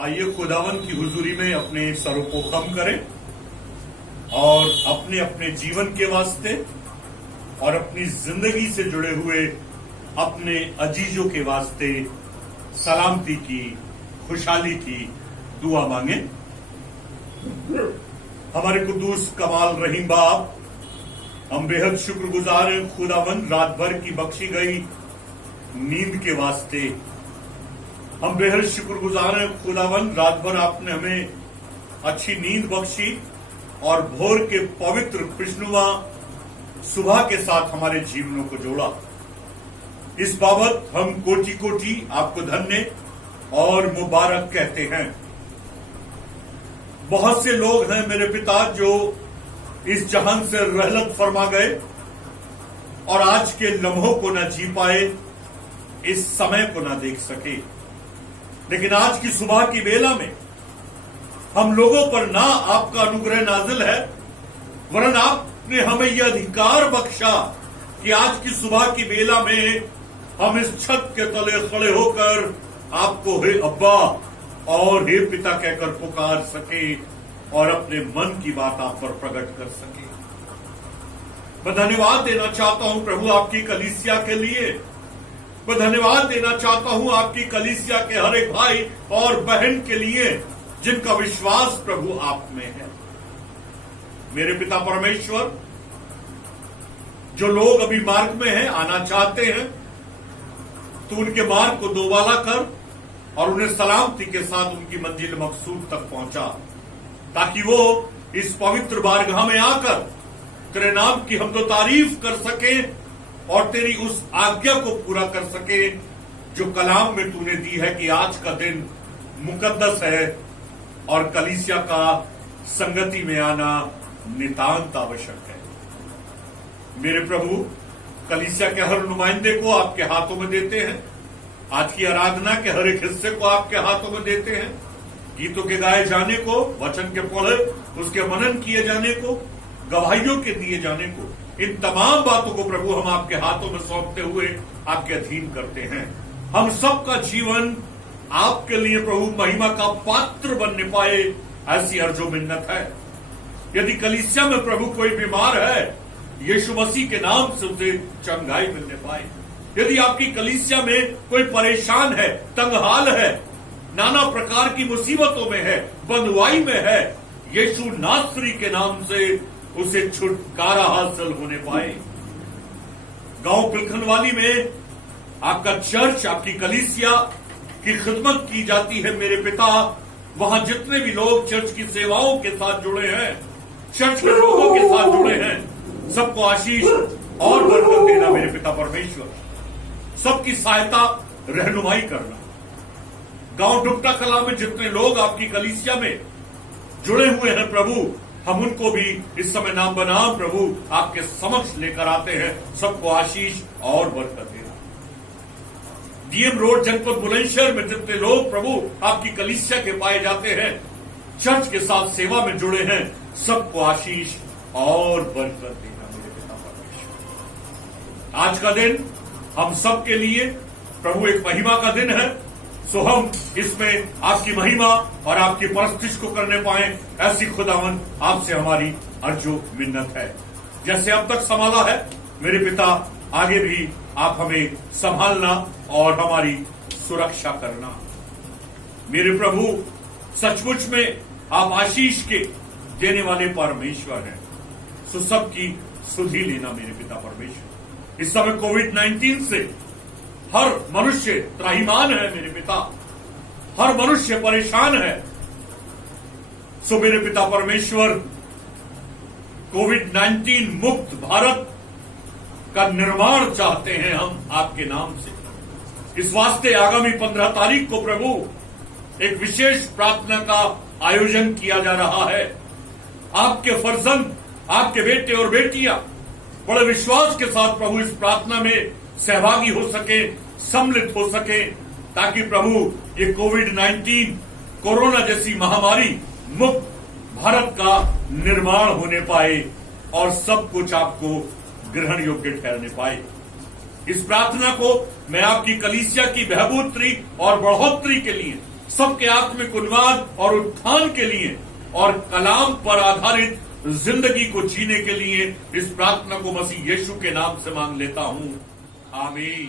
आइए खुदावन की हुजूरी में अपने सरों को कम करें और अपने अपने जीवन के वास्ते और अपनी जिंदगी से जुड़े हुए अपने अजीजों के वास्ते सलामती की, खुशहाली की दुआ मांगे। हमारे कुद्दूस कमाल रहीम बाप, हम बेहद शुक्रगुजार हैं खुदावन रात भर की बख्शी गई नींद के वास्ते। हम बेहद शुक्रगुजार हैं खुदावन, रात भर आपने हमें अच्छी नींद बख्शी और भोर के पवित्र खुशनुमा सुबह के साथ हमारे जीवनों को जोड़ा। इस बाबत हम कोटि कोटि आपको धन्य और मुबारक कहते हैं। बहुत से लोग हैं मेरे पिता जो इस जहान से रहलत फरमा गए और आज के लम्हों को न जी पाए, इस समय को न देख सके, लेकिन आज की सुबह की बेला में हम लोगों पर ना आपका अनुग्रह नाजिल है, वरन आपने हमें यह अधिकार बख्शा कि आज की सुबह की बेला में हम इस छत के तले खड़े होकर आपको हे अब्बा और हे पिता कहकर पुकार सके और अपने मन की बात आप पर प्रकट कर सके। मैं धन्यवाद देना चाहता हूं प्रभु आपकी कलीसिया के लिए। मैं धन्यवाद देना चाहता हूं आपकी कलीसिया के हर एक भाई और बहन के लिए जिनका विश्वास प्रभु आप में है। मेरे पिता परमेश्वर, जो लोग अभी मार्ग में हैं, आना चाहते हैं, तो उनके मार्ग को दोबाला कर और उन्हें सलामती के साथ उनकी मंजिल मकसूद तक पहुंचा, ताकि वो इस पवित्र बारगाह में आकर तेरे नाम की हमदो तारीफ कर सके और तेरी उस आज्ञा को पूरा कर सके जो कलाम में तूने दी है कि आज का दिन मुकद्दस है और कलीसिया का संगति में आना नितांत आवश्यक है। मेरे प्रभु, कलीसिया के हर नुमाइंदे को आपके हाथों में देते हैं। आज की आराधना के हर एक हिस्से को आपके हाथों में देते हैं। गीतों के गाए जाने को, वचन के पढ़े, उसके मनन किए जाने को, गवाहियों के दिए जाने को, इन तमाम बातों को प्रभु हम आपके हाथों में सौंपते हुए आपके अधीन करते हैं। हम सबका जीवन आपके लिए प्रभु महिमा का पात्र बनने पाए, ऐसी अर्जो मिन्नत है। यदि कलीसिया में प्रभु कोई बीमार है, यीशु मसीह के नाम से उसे चंगाई मिलने पाए। यदि आपकी कलीसिया में कोई परेशान है, तंगहाल है, नाना प्रकार की मुसीबतों में है, बंधुआई में है, यीशु नासरी के नाम से उसे छुटकारा हासिल होने पाए। गांव पिलखनवाली में आपका चर्च, आपकी कलीसिया की खिदमत की जाती है मेरे पिता। वहां जितने भी लोग चर्च की सेवाओं के साथ जुड़े हैं, चर्च के लोगों के साथ जुड़े हैं, सबको आशीष और बरकत देना मेरे पिता परमेश्वर। सबकी सहायता, रहनुमाई करना। गांव डुबटा कला में जितने लोग आपकी कलीसिया में जुड़े हुए हैं प्रभु, हम उनको भी इस समय नाम बनाम प्रभु आपके समक्ष लेकर आते हैं। सबको आशीष और बरकत देना। डीएम रोड जनपद बुलंदशहर में जितने लोग प्रभु आपकी कलीसिया के पाए जाते हैं, चर्च के साथ सेवा में जुड़े हैं, सबको आशीष और बरकत देना मेरे पिता परमेश्वर। आज का दिन हम सबके लिए प्रभु एक महिमा का दिन है, सो हम इसमें आपकी महिमा और आपकी परस्तिश को करने पाए, ऐसी खुदावन आपसे हमारी अर्जो मिन्नत है। जैसे अब तक संभाला है मेरे पिता, आगे भी आप हमें संभालना और हमारी सुरक्षा करना। मेरे प्रभु, सचमुच में आप आशीष के देने वाले परमेश्वर हैं, सो सबकी सुधि लेना मेरे पिता परमेश्वर। इस समय कोविड-19 से हर मनुष्य त्राहिमाम है मेरे पिता, हर मनुष्य परेशान है। सो मेरे पिता परमेश्वर, कोविड-19 मुक्त भारत का निर्माण चाहते हैं हम आपके नाम से। इस वास्ते आगामी 15 तारीख को प्रभु एक विशेष प्रार्थना का आयोजन किया जा रहा है। आपके फर्जंद, आपके बेटे और बेटियां बड़े विश्वास के साथ प्रभु इस प्रार्थना में सहभागी हो सके, सम्मिलित हो सके, ताकि प्रभु ये कोविड-19 कोरोना जैसी महामारी मुक्त भारत का निर्माण होने पाए और सब कुछ आपको ग्रहण योग्य ठहरने पाए। इस प्रार्थना को मैं आपकी कलीसिया की बहबूदगी और बढ़ोतरी के लिए सबके आत्मिक उन्माद और उत्थान के लिए और कलाम पर आधारित जिंदगी को जीने के लिए इस प्रार्थना को मसीह यीशु के नाम से मांग लेता हूं। आमीन।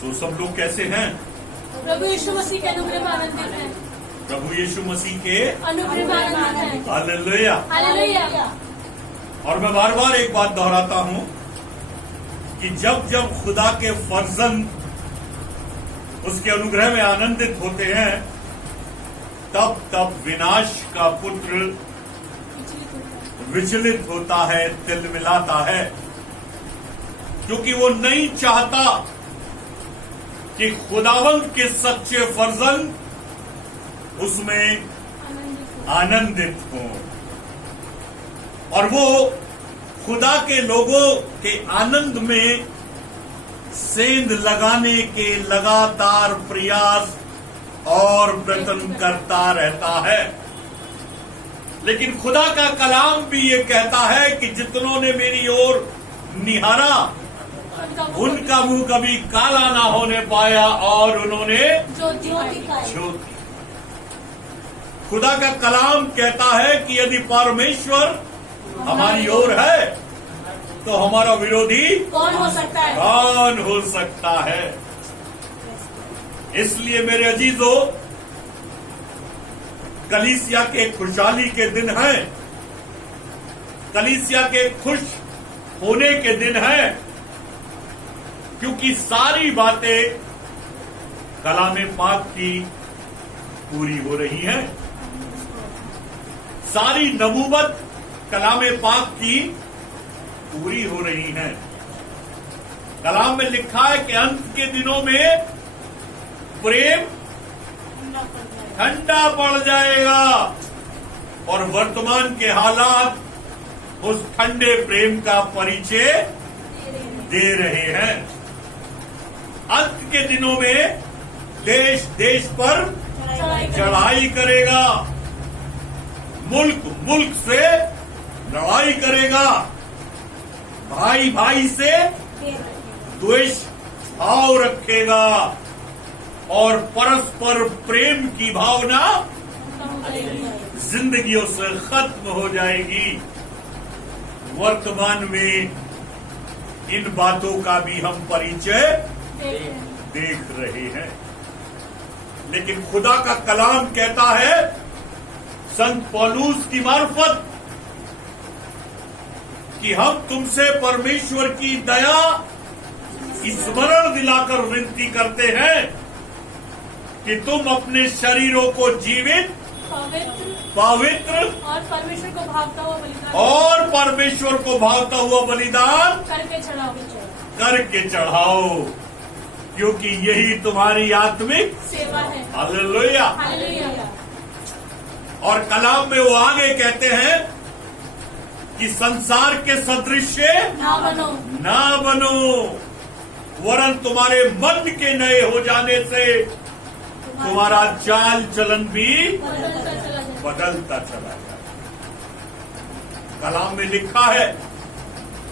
तो सब लोग कैसे हैं? प्रभु यीशु मसीह के अनुग्रह में आनंदित हैं। प्रभु यीशु मसीह के अनुग्रह में आनंदित हैं। हालेलुया। हालेलुया। और मैं बार बार एक बात दोहराता हूं कि जब जब खुदा के फर्जंद उसके अनुग्रह में आनंदित होते हैं तब तब विनाश का पुत्र विचलित होता है, तिलमिलाता है, क्योंकि वो नहीं चाहता कि खुदावंत के सच्चे फर्जंद उसमें आनंदित हों और वो खुदा के लोगों के आनंद में सेंध लगाने के लगातार प्रयास और प्रयत्न करता रहता है। लेकिन खुदा का कलाम भी ये कहता है कि जितनों ने मेरी ओर निहारा उनका मुंह कभी काला ना होने पाया और उन्होंने ज्योति। खुदा का कलाम कहता है कि यदि परमेश्वर हमारी ओर है तो हमारा विरोधी कौन हो सकता है? कौन हो सकता है? इसलिए मेरे अजीजों, कलीसिया के खुशहाली के दिन हैं, कलीसिया के खुश होने के दिन हैं, क्योंकि सारी बातें कलामे पाक की पूरी हो रही हैं। सारी नबूवत कलामे पाक की पूरी हो रही हैं। कलाम में लिखा है कि अंत के दिनों में प्रेम ठंडा पड़ जाएगा और वर्तमान के हालात उस ठंडे प्रेम का परिचय दे रहे हैं। अंत के दिनों में देश देश पर चढ़ाई करेगा, मुल्क मुल्क से लड़ाई करेगा, भाई भाई से द्वेष भाव रखेगा और परस्पर प्रेम की भावना जिंदगियों से खत्म हो जाएगी। वर्तमान में इन बातों का भी हम परिचय देख रहे हैं। लेकिन खुदा का कलाम कहता है संत पौलुस की मार्फत कि हम तुमसे परमेश्वर की दया स्मरण दिलाकर विनती करते हैं कि तुम अपने शरीरों को जीवित, पवित्र और परमेश्वर को भावता हुआ बलिदान करके चढ़ाओ, क्योंकि यही तुम्हारी आत्मिक सेवा है। हालेलुया। हालेलुया। और कलाम में वो आगे कहते हैं कि संसार के सदृश ना बनो वरन तुम्हारे मन के नए हो जाने से तुम्हारा चाल चलन भी बदलता चला जाए। कलाम में लिखा है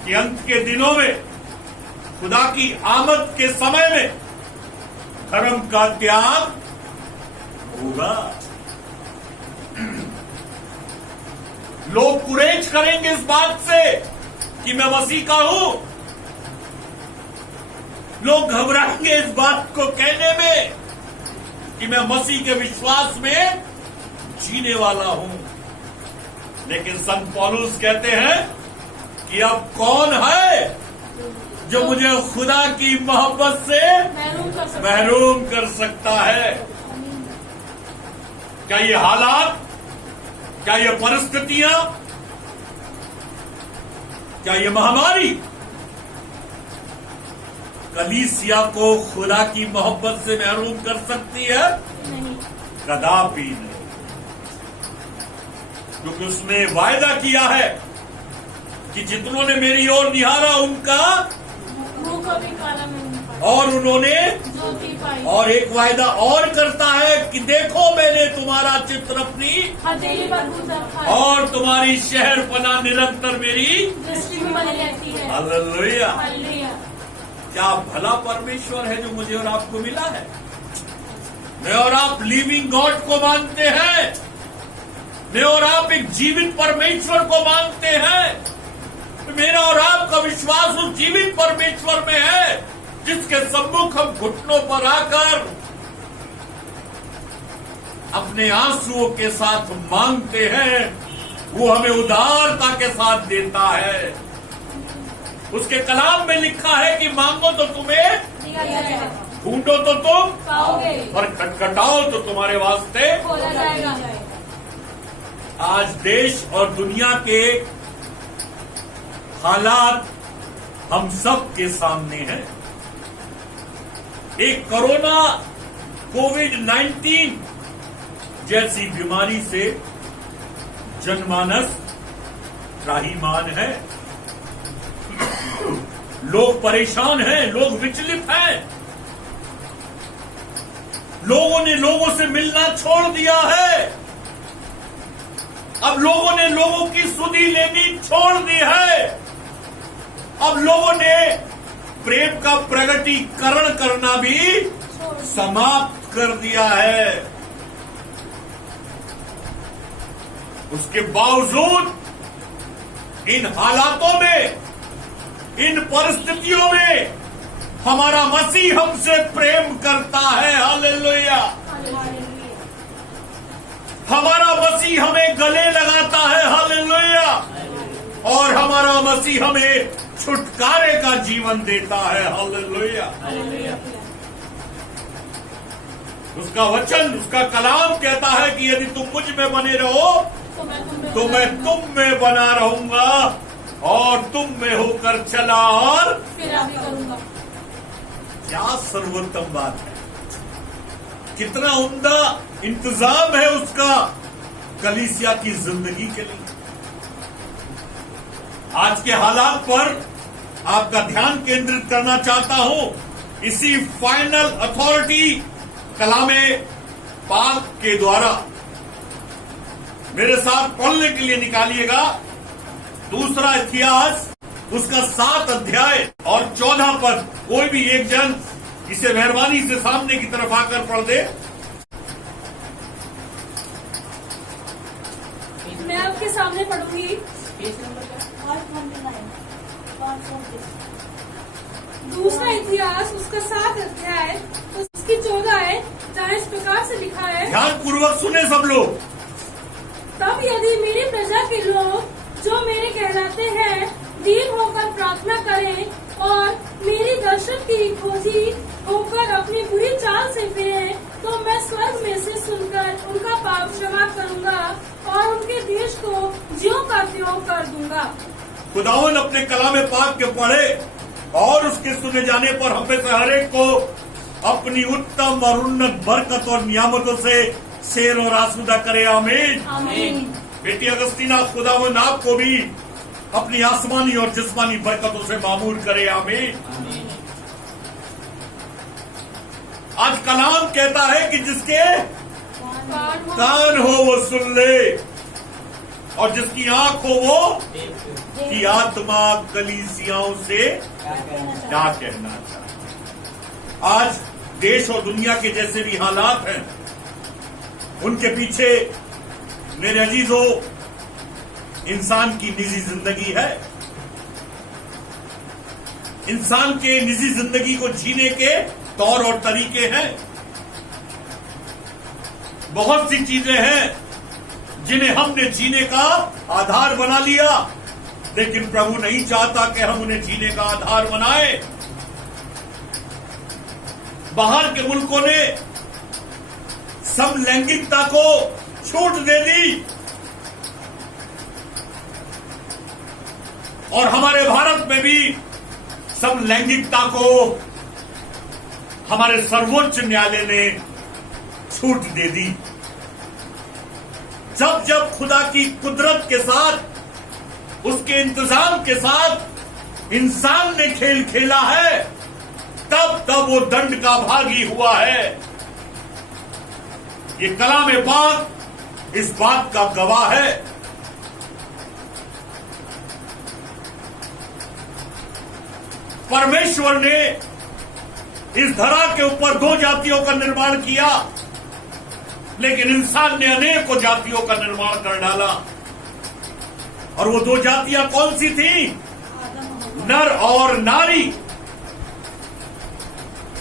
कि अंत के दिनों में खुदा की आमद के समय में धर्म का त्याग होगा। लोग कुरेज करेंगे इस बात से कि मैं मसीह का हूं। लोग घबराएंगे इस बात को कहने में कि मैं मसीह के विश्वास में जीने वाला हूं। लेकिन संत पौलुस कहते हैं कि अब कौन है जो मुझे खुदा की मोहब्बत से महरूम कर सकता है? क्या ये हालात, क्या ये परिस्थितियां, क्या ये महामारी कलीसिया को खुदा की मोहब्बत से महरूम कर सकती है? कदापि नहीं, क्योंकि उसने वायदा किया है कि जितनों ने मेरी ओर निहारा उनका मुंह कभी काला नहीं होगा और उन्होंने ज्योति पाई। और एक वायदा और करता है कि देखो मैंने तुम्हारा चित्र अपनी हथेली पर गुजर रखा है और तुम्हारी शहरपना निरंतर मेरी दृष्टि में बनी रहती है। हालेलुया। हालेलुया। क्या भला परमेश्वर है जो मुझे और आपको मिला है। मैं और आप लिविंग गॉड को मानते हैं, मैं और आप एक जीवित परमेश्वर को मानते हैं। मेरा और आपका विश्वास उस जीवित परमेश्वर में है जिसके सम्मुख हम घुटनों पर आकर अपने आंसुओं के साथ मांगते हैं। वो हमें उदारता के साथ देता है। उसके कलाम में लिखा है कि मांगो तो तुम्हें, दिया जाएगा, ढूंढो तो तुम, पाओगे, और खटखटाओ तो तुम्हारे वास्ते खोला जाएगा। आज देश और दुनिया के हालात हम सब के सामने हैं। एक कोरोना कोविड-19 जैसी बीमारी से जनमानस त्राहिमाम है। लोग परेशान हैं, लोग विचलित हैं, लोगों ने लोगों से मिलना छोड़ दिया है। अब लोगों ने लोगों की सुधि लेनी छोड़ दी है। अब लोगों ने प्रेम का प्रगटीकरण करना भी समाप्त कर दिया है। उसके बावजूद इन हालातों में, इन परिस्थितियों में हमारा मसीह हमसे प्रेम करता है। हालेलुया। हमारा मसीह हमें गले लगाता है। हालेलुया। और हमारा मसीह हमें छुटकारे का जीवन देता है। हालेलुया। उसका वचन, उसका कलाम कहता है कि यदि तुम मुझ में बने रहो तो मैं तुम में बना रहूंगा और तुम में होकर चला और फिर आगे करूंगा। क्या सर्वोत्तम बात है। कितना उम्दा इंतजाम है उसका कलीसिया की जिंदगी के लिए। आज के हालात पर आपका ध्यान केंद्रित करना चाहता हूं। इसी फाइनल अथॉरिटी कलामे पाक के द्वारा मेरे साथ पढ़ने के लिए निकालिएगा। दूसरा इतिहास, उसका 7 अध्याय और 14 पद। कोई भी एक जन इसे मेहरबानी से सामने की तरफ आकर पढ़ दे। मैं आपके सामने पढ़ूंगी। दूसरा इतिहास, उसका 7 अध्याय, उसकी 14 है, जहाँ इस प्रकार से लिखा है। ध्यान पूर्वक सुने सब लोग। तब यदि मेरी प्रजा के लोग जो मेरे कहलाते हैं दीन होकर प्रार्थना करें और मेरी दर्शन की खोजी होकर अपनी बुरी चाल से फिरें, तो मैं स्वर्ग में से सुनकर उनका पाप क्षमा करूंगा और उनके देश को ज्यों का त्यों कर दूंगा। खुदावन अपने कलामे पाक के पढ़े और उसके सुने जाने पर हम में से हर एक को अपनी उत्तम और उन्नत बरकत और नियामतों से शेर और आसूदा करे। आमीन। आमीन। बेटी अगस्तीना, खुदावन आपको भी अपनी आसमानी और जिस्मानी बरकतों से मामूर करे। आमीन। आज कलाम कहता है कि जिसके कान हो वो सुन ले और जिसकी आंख हो वो की आत्मा कलीसियाओं से क्या कहना चाहता। आज देश और दुनिया के जैसे भी हालात हैं, उनके पीछे मेरे अजीजों इंसान की निजी जिंदगी है। इंसान के निजी जिंदगी को जीने के तौर और तरीके हैं। बहुत सी चीजें हैं जिन्हें हमने जीने का आधार बना लिया, लेकिन प्रभु नहीं चाहता कि हम उन्हें जीने का आधार बनाए। बाहर के मुल्कों ने समलैंगिकता को छूट दे दी और हमारे भारत में भी समलैंगिकता को हमारे सर्वोच्च न्यायालय ने छूट दे दी। जब जब खुदा की कुदरत के साथ, उसके इंतजाम के साथ इंसान ने खेल खेला है, तब तब वो दंड का भागी हुआ है। ये कलामे पाक इस बात का गवाह है। परमेश्वर ने इस धरा के ऊपर 2 जातियों का निर्माण किया, लेकिन इंसान ने अनेकों जातियों का निर्माण कर डाला। और वो 2 जातियां कौन सी थी? नर और नारी।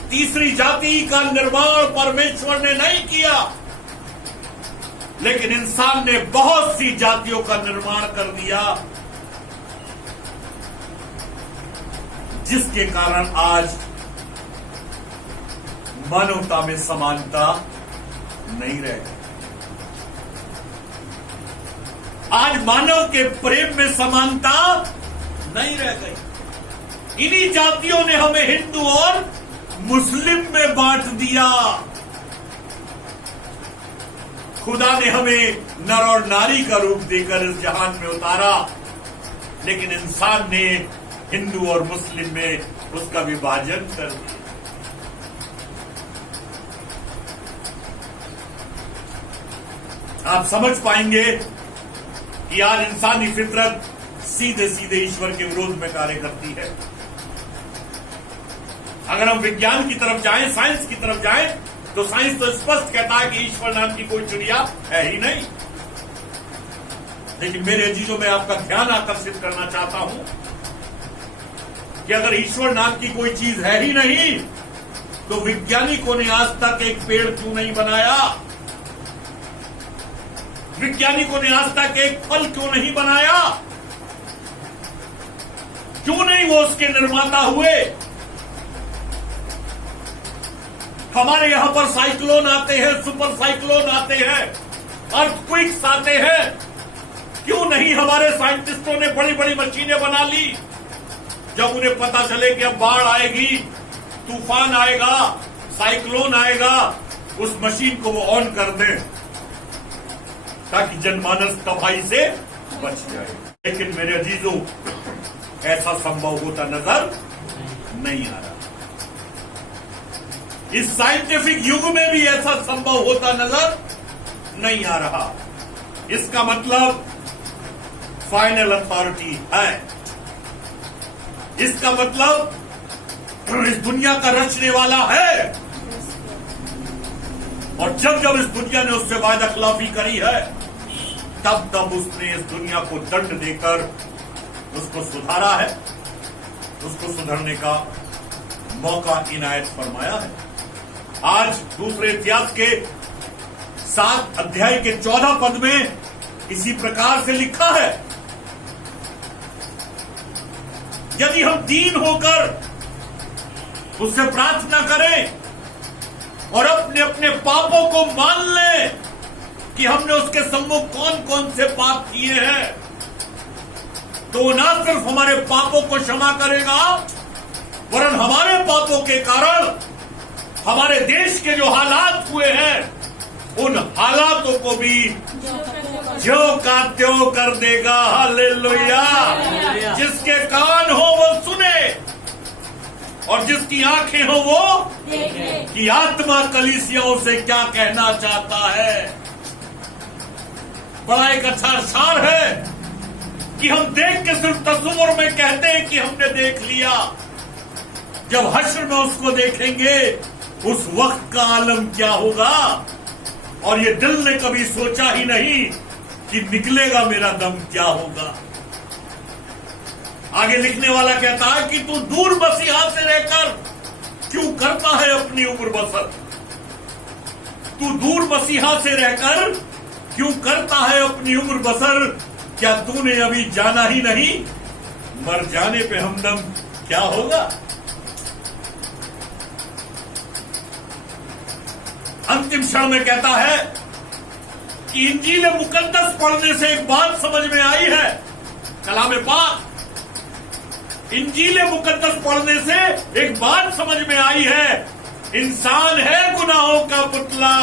तीसरी जाति का निर्माण परमेश्वर ने नहीं किया, लेकिन इंसान ने बहुत सी जातियों का निर्माण कर दिया, जिसके कारण आज मानवता में समानता नहीं रह गई। आज मानव के प्रेम में समानता नहीं रह गई। इन्हीं जातियों ने हमें हिंदू और मुस्लिम में बांट दिया। खुदा ने हमें नर और नारी का रूप देकर इस जहान में उतारा, लेकिन इंसान ने हिंदू और मुस्लिम में उसका विभाजन कर दिया। आप समझ पाएंगे कि आज इंसानी फितरत सीधे सीधे ईश्वर के विरोध में कार्य करती है। अगर हम विज्ञान की तरफ जाएं, साइंस की तरफ जाएं, तो साइंस तो स्पष्ट कहता है कि ईश्वर नाम की कोई चिड़िया है ही नहीं। लेकिन मेरे अजीजों में आपका ध्यान आकर्षित करना चाहता हूं कि अगर ईश्वर नाम की कोई चीज है ही नहीं, तो वैज्ञानिकों ने आज तक एक पेड़ क्यों नहीं बनाया? वैज्ञानिकों ने आज तक एक फल क्यों नहीं बनाया? क्यों नहीं वो उसके निर्माता हुए? हमारे यहां पर साइक्लोन आते हैं, सुपर साइक्लोन आते हैं, अर्थक्वेक्स आते हैं। क्यों नहीं हमारे साइंटिस्टों ने बड़ी बड़ी मशीनें बना ली? जब उन्हें पता चले कि अब बाढ़ आएगी, तूफान आएगा, साइक्लोन आएगा, उस मशीन को वो ऑन कर दें ताकि जनमानस तबाही से बच जाए। लेकिन मेरे अजीजों, ऐसा संभव होता नजर नहीं आ रहा। इस साइंटिफिक युग में भी ऐसा संभव होता नजर नहीं आ रहा। इसका मतलब फाइनल अथॉरिटी है। इसका मतलब इस दुनिया का रचने वाला है, और जब जब इस दुनिया ने उससे वायदा खिलाफी करी है, तब तब उसने इस दुनिया को दंड देकर उसको सुधारा है, उसको सुधरने का मौका इनायत फरमाया है। आज दूसरे इतिहास के 7 अध्याय के 14 पद में इसी प्रकार से लिखा है, यदि हम दीन होकर उससे प्रार्थना करें और अपने अपने पापों को मान लें कि हमने उसके सम्मुख कौन कौन से पाप किए हैं, तो न सिर्फ हमारे पापों को क्षमा करेगा, वरन हमारे पापों के कारण हमारे देश के जो हालात हुए हैं, उन हालातों को भी ज्यों का त्यों कर देगा। हालेलुया। जिसके कान हो वो सुने और जिसकी आंखें हो वो देखे कि आत्मा कलीसियाओं से क्या कहना चाहता है। बड़ा एक अच्छा सार है कि हम देख के सिर्फ तस्वीर में कहते हैं कि हमने देख लिया। जब हश्र में उसको देखेंगे, उस वक्त का आलम क्या होगा। और ये दिल ने कभी सोचा ही नहीं कि निकलेगा मेरा दम क्या होगा। आगे लिखने वाला कहता है कि तू दूर मसीहा से रहकर क्यों करता है अपनी उम्र बसर। तू दूर मसीहा से रहकर क्यों करता है अपनी उम्र बसर। क्या तूने अभी जाना ही नहीं, मर जाने पे हमदम क्या होगा। अंतिम क्षण में कहता है कि इंजील मुकद्दस पढ़ने से एक बात समझ में आई है। कलाम पाक, इंजील मुकद्दस पढ़ने से एक बात समझ में आई है। इंसान है गुनाहों का पुतला,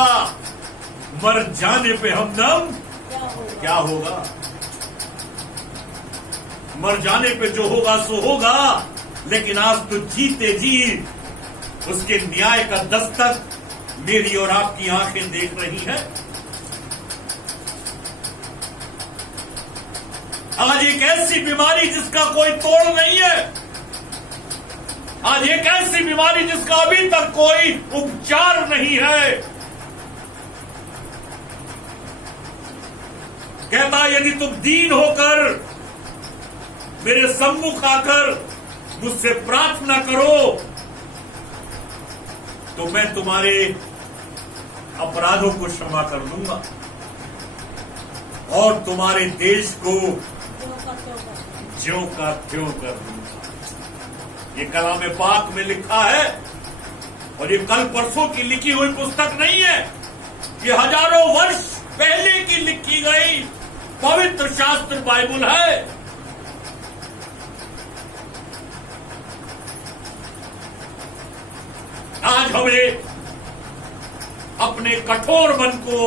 मर जाने पे हमदम क्या होगा। मर जाने पे जो होगा सो होगा, लेकिन आज तो जीते जी उसके न्याय का दस्तक मेरी और आपकी आंखें देख रही हैं। आज एक ऐसी बीमारी जिसका कोई तोड़ नहीं है, आज एक ऐसी बीमारी जिसका अभी तक कोई उपचार नहीं है। कहता यदि तुम दीन होकर मेरे सम्मुख आकर मुझसे प्रार्थना करो, तो मैं तुम्हारे अपराधों को क्षमा कर दूंगा और तुम्हारे देश को ज्यों का त्यों कर दूंगा। ये कलाम पाक में लिखा है, और ये कल परसों की लिखी हुई पुस्तक नहीं है। ये हजारों वर्ष पहले की लिखी गई पवित्र शास्त्र बाइबल है। आज हमें अपने कठोर मन को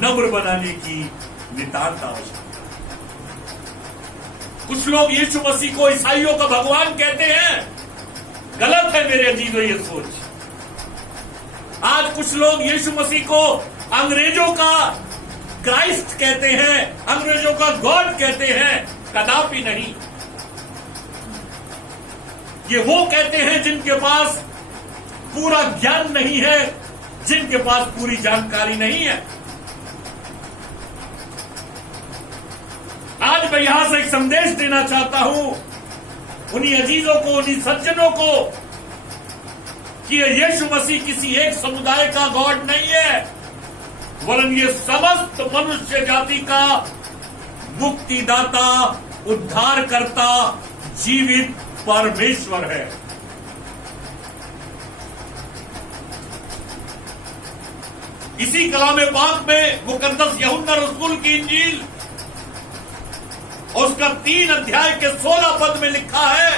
नम्र बनाने की नितांत आवश्यकता। कुछ लोग यीशु मसीह को ईसाइयों का भगवान कहते हैं। गलत है मेरे अजीजों ये सोच। आज कुछ लोग यीशु मसीह को अंग्रेजों का क्राइस्ट कहते हैं, अंग्रेजों का गॉड कहते हैं, कदापि नहीं। ये वो कहते हैं जिनके पास पूरा ज्ञान नहीं है, जिनके पास पूरी जानकारी नहीं है। आज मैं यहां से एक संदेश देना चाहता हूं उन्हीं अजीजों को, उन्हीं सज्जनों को कि यीशु मसीह किसी एक समुदाय का गॉड नहीं है, वरन ये समस्त मनुष्य जाति का मुक्तिदाता, उद्धारकर्ता, जीवित परमेश्वर है। इसी कलामे पाक में मुकद्दस यूहन्ना रसूल की इंजील और उसका 3 अध्याय के 16 पद में लिखा है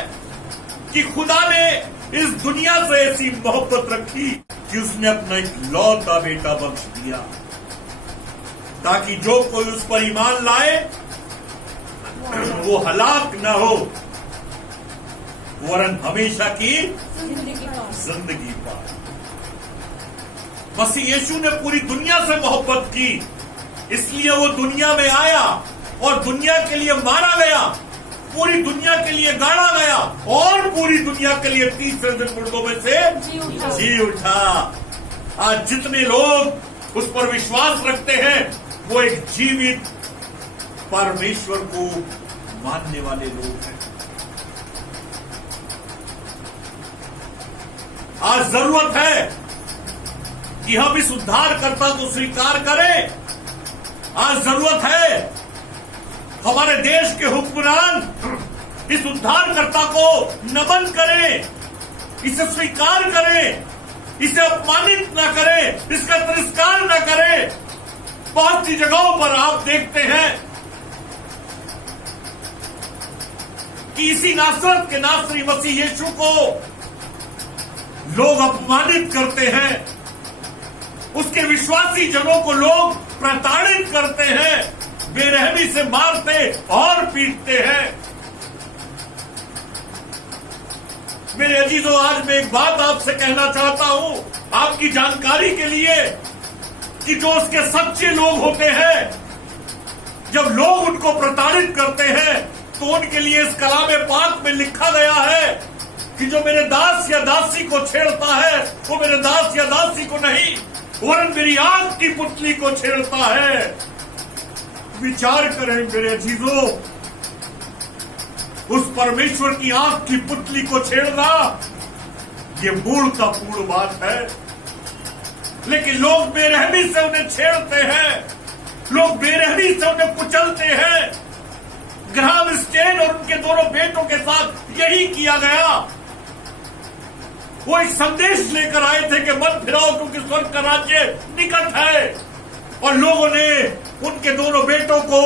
कि खुदा ने इस दुनिया से ऐसी मोहब्बत रखी कि उसने अपना एक लौता बेटा बख्श दिया, ताकि जो कोई उस पर ईमान लाए वो हलाक न हो, वरन हमेशा की जिंदगी पाए। मसीह यीशु ने पूरी दुनिया से मोहब्बत की, इसलिए वो दुनिया में आया और दुनिया के लिए मारा गया, पूरी दुनिया के लिए गाड़ा गया और पूरी दुनिया के लिए 3 दिन मुर्दों में से जी उठा। आज जितने लोग उस पर विश्वास रखते हैं वो एक जीवित परमेश्वर को मानने वाले लोग हैं। आज जरूरत है कि हम इस उद्धारकर्ता को स्वीकार करें। आज जरूरत है हमारे देश के हुक्मरान इस उद्धारकर्ता को नमन करें, इसे स्वीकार करें, इसे अपमानित न करें, इसका तिरस्कार न करें। बहुत सी जगहों पर आप देखते हैं कि इसी नासरत के नासरी मसीह यीशु को लोग अपमानित करते हैं, उसके विश्वासी जनों को लोग प्रताड़ित करते हैं, बेरहमी से मारते और पीटते हैं। मेरे अजीजों, आज मैं एक बात आपसे कहना चाहता हूं आपकी जानकारी के लिए कि जो उसके सच्चे लोग होते हैं, जब लोग उनको प्रताड़ित करते हैं तो उनके लिए इस कलामे पाक में लिखा गया है कि जो मेरे दास या दासी को छेड़ता है वो मेरे दास या दासी को नहीं वरन मेरी आंख की पुतली को छेड़ता है। विचार करें मेरे अजीजों, उस परमेश्वर की आंख की पुतली को छेड़ना ये मूर्खतापूर्ण बात है, लेकिन लोग बेरहमी से उन्हें छेड़ते हैं, लोग बेरहमी से उन्हें कुचलते हैं। ग्राहम स्टेन और उनके दोनों बेटों के साथ यही किया गया। वो एक संदेश लेकर आए थे कि मत फिराओ क्योंकि स्वर्ग का राज्य निकट है, और लोगों ने उनके दोनों बेटों को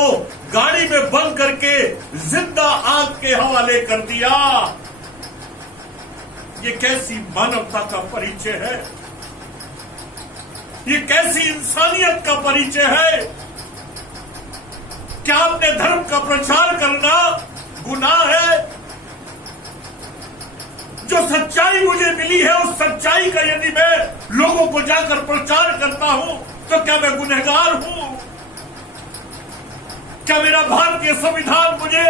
गाड़ी में बंद करके जिंदा आग के हवाले कर दिया। ये कैसी मानवता का परिचय है, ये कैसी इंसानियत का परिचय है। क्या अपने धर्म का प्रचार करना गुनाह है? जो सच्चाई मुझे मिली है उस सच्चाई का यदि मैं लोगों को जाकर प्रचार करता हूं तो क्या मैं गुनहगार हूं? क्या मेरा भारतीय संविधान मुझे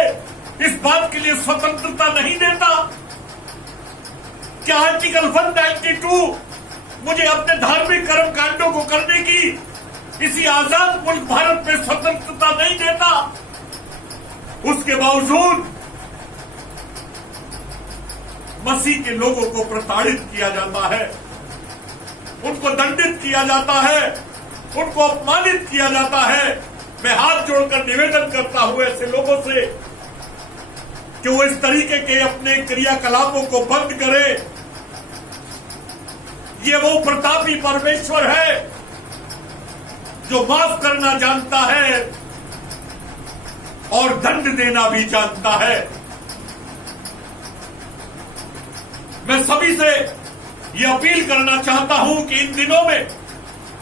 इस बात के लिए स्वतंत्रता नहीं देता? क्या आर्टिकल 192 मुझे अपने धार्मिक कर्म कांडों को करने की इसी आजाद मुल्क भारत में स्वतंत्रता नहीं देता? उसके बावजूद मसीह के लोगों को प्रताड़ित किया जाता है, उनको दंडित किया जाता है, उनको अपमानित किया जाता है। मैं हाथ जोड़कर निवेदन करता हूं ऐसे लोगों से कि वो इस तरीके के अपने क्रियाकलापों को बंद करें। ये वो प्रतापी परमेश्वर है जो माफ करना जानता है और दंड देना भी जानता है। मैं सभी से ये अपील करना चाहता हूं कि इन दिनों में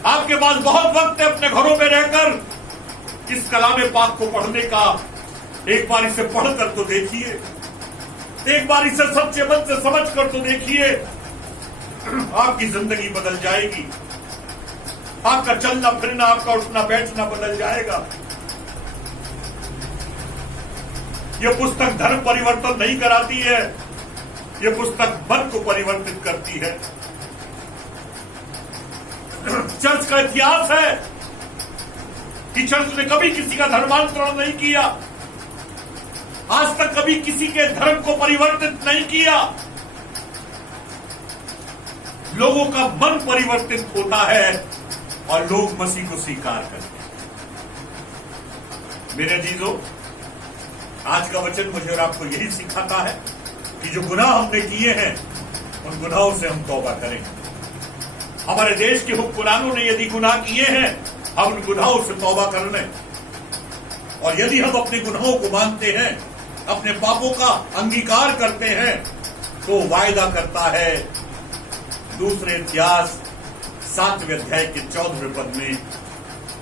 आपके पास बहुत वक्त है अपने घरों में रहकर इस कलामे पाक को पढ़ने का। एक बार इसे पढ़कर तो देखिए, एक बार इसे सच्चे मन से समझ कर तो देखिए, आपकी जिंदगी बदल जाएगी। आपका चलना फिरना, आपका उठना बैठना बदल जाएगा। यह पुस्तक धर्म परिवर्तन नहीं कराती है, यह पुस्तक मन को परिवर्तित करती है। चर्च का इतिहास है कि चर्च ने कभी किसी का धर्मांतरण नहीं किया, आज तक कभी किसी के धर्म को परिवर्तित नहीं किया। लोगों का मन परिवर्तित होता है और लोग मसीह को स्वीकार करते हैं। मेरे अजीजों, आज का वचन मुझे और आपको यही सिखाता है कि जो गुनाह हमने किए हैं उन गुनाहों से हम तौबा करें। हमारे देश के हुक्मरानों ने यदि गुनाह किए हैं, हम उन गुनाहों से तौबा कर लें। और यदि हम अपने गुनाहों को मानते हैं, अपने पापों का अंगीकार करते हैं, तो वायदा करता है दूसरे इतिहास 7वें अध्याय के 14वें पद में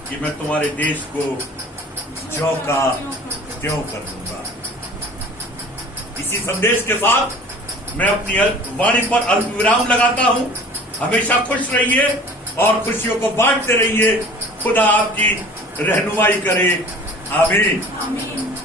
कि मैं तुम्हारे देश को ज्यों का त्यों कर दूंगा। इसी संदेश के साथ मैं अपनी वाणी पर अल्पविराम लगाता हूं। हमेशा खुश रहिए और खुशियों को बांटते रहिए। खुदा आपकी रहनुमाई करे। आमीन।